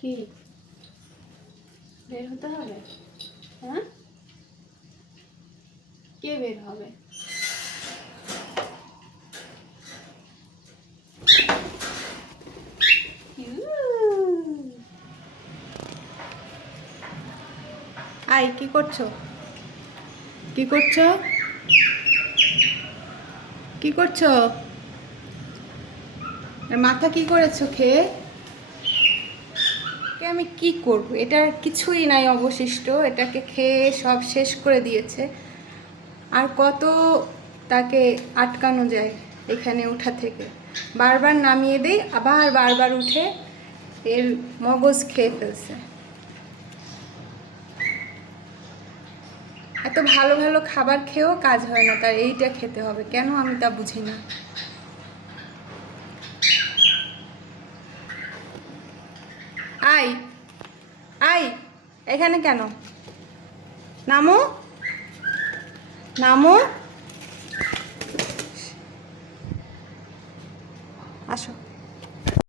কি বের হতে হবে? হ্যাঁ, কে বের হবে? আই, কি করছো? কি করছো? কি করছো? মাথা কি করেছো খেয়ে? আমি কি করব? এটার কিছুই নাই অবশিষ্ট, এটাকে খেয়ে সব শেষ করে দিয়েছে। আর কত তাকে আটকানো যায় এখানে ওঠা থেকে? বারবার নামিয়ে দেই, আবার বারবার উঠে এর মগজ খেয়ে ফেলছে। এত ভালো ভালো খাবার খেয়েও কাজ হয় না, তার এইটা খেতে হবে কেন? আমি তা বুঝি না। আই, আই, এখানে কেন? নামো, নামো।